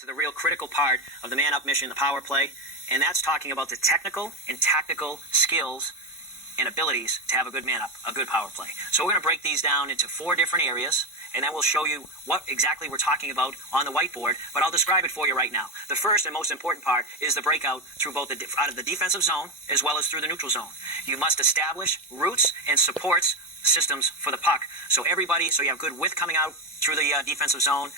to the real critical part of the man-up mission, the power play, and that's talking about the technical and tactical skills and abilities to have a good man-up, a good power play. So we're going to break these down into 4 different areas, and then we'll show you what exactly we're talking about on the whiteboard, but I'll describe it for you right now. The first and most important part is the breakout through both out of the defensive zone as well as through the neutral zone. You must establish routes and supports systems for the puck. So you have good width coming out through the defensive zone,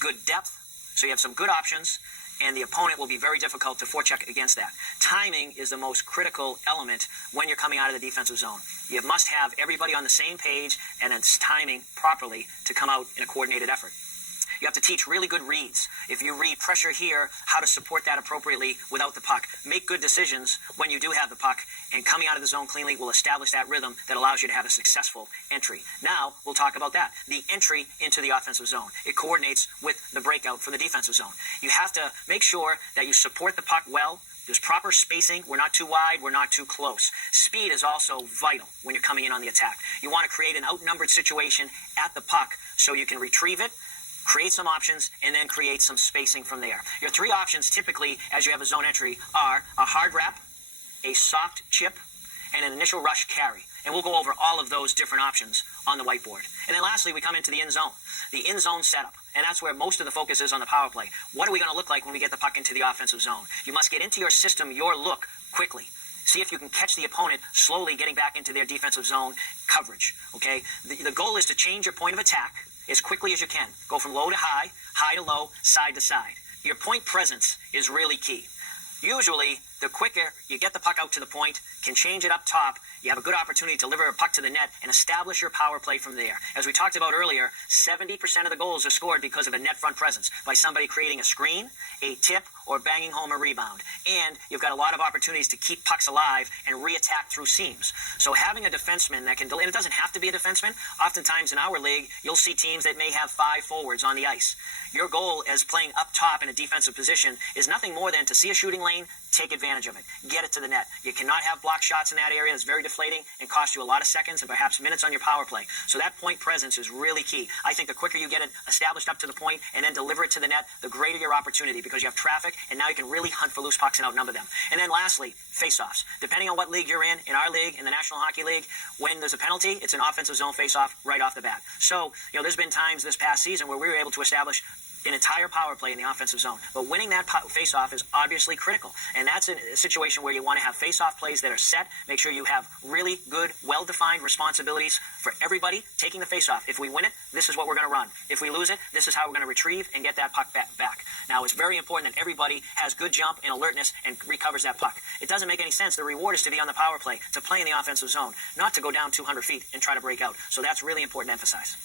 good depth, so you have some good options, and the opponent will be very difficult to forecheck against that. Timing is the most critical element when you're coming out of the defensive zone. You must have everybody on the same page and it's timing properly to come out in a coordinated effort. You have to teach really good reads. If you read pressure here, how to support that appropriately without the puck. Make good decisions when you do have the puck, and coming out of the zone cleanly will establish that rhythm that allows you to have a successful entry. Now, we'll talk about that. The entry into the offensive zone. It coordinates with the breakout from the defensive zone. You have to make sure that you support the puck well. There's proper spacing. We're not too wide. We're not too close. Speed is also vital when you're coming in on the attack. You want to create an outnumbered situation at the puck so you can retrieve it, create some options, and then create some spacing from there. Your 3 options typically, as you have a zone entry, are a hard wrap, a soft chip, and an initial rush carry. And we'll go over all of those different options on the whiteboard. And then lastly, we come into the in zone. The in zone setup. And that's where most of the focus is on the power play. What are we going to look like when we get the puck into the offensive zone? You must get into your system, your look, quickly. See if you can catch the opponent slowly getting back into their defensive zone coverage. Okay? The goal is to change your point of attack as quickly as you can. Go from low to high, high to low, side to side. Your point presence is really key. Usually, the quicker you get the puck out to the point, can change it up top, you have a good opportunity to deliver a puck to the net and establish your power play from there. As we talked about earlier, 70% of the goals are scored because of a net front presence, by somebody creating a screen, a tip, or banging home a rebound. And you've got a lot of opportunities to keep pucks alive and re-attack through seams. So having a defenseman that can deliver, and it doesn't have to be a defenseman. Oftentimes in our league, you'll see teams that may have 5 forwards on the ice. Your goal as playing up top in a defensive position is nothing more than to see a shooting lane, take advantage of it. Get it to the net. You cannot have block shots in that area. It's very deflating and cost you a lot of seconds and perhaps minutes on your power play. So that point presence is really key. I think the quicker you get it established up to the point and then deliver it to the net, the greater your opportunity, because you have traffic and now you can really hunt for loose pucks and outnumber them. And then lastly, face-offs. Depending on what league you're in our league, in the National Hockey League, when there's a penalty, it's an offensive zone face-off right off the bat. So, there's been times this past season where we were able to establish an entire power play in the offensive zone. But winning that face-off is obviously critical. And that's a situation where you want to have face-off plays that are set. Make sure you have really good, well-defined responsibilities for everybody taking the face-off. If we win it, this is what we're going to run. If we lose it, this is how we're going to retrieve and get that puck back. Now, it's very important that everybody has good jump and alertness and recovers that puck. It doesn't make any sense. The reward is to be on the power play, to play in the offensive zone, not to go down 200 feet and try to break out. So that's really important to emphasize.